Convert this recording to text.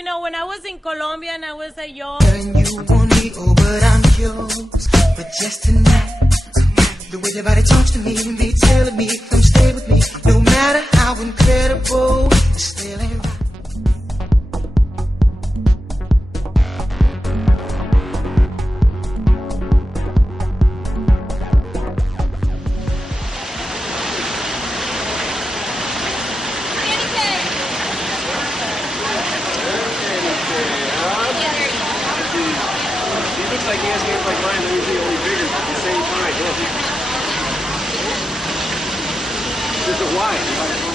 when I was in Colombia and I was a young. And you want me, oh, but I'm yours. But just tonight, the way your body talks to me and be telling me, come stay with me. No matter how incredible, it still ain't right. Looks like he has hands like mine, they're usually only bigger at the same time. Look. This is why.